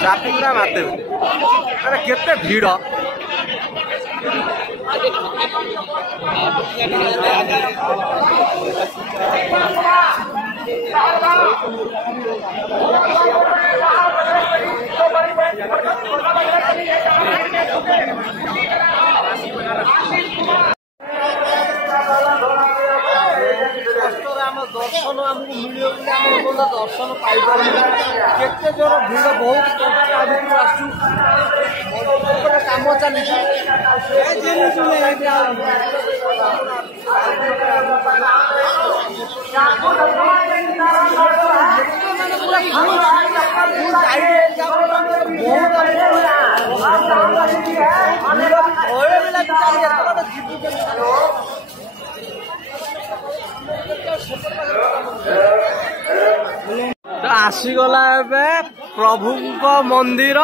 traffic ना मारते अरे केते भीड़ दर्शन आमको मिले दर्शन पाई केते जोर भीड़ बहुत कम चली तो आसीगला प्रभु मंदिर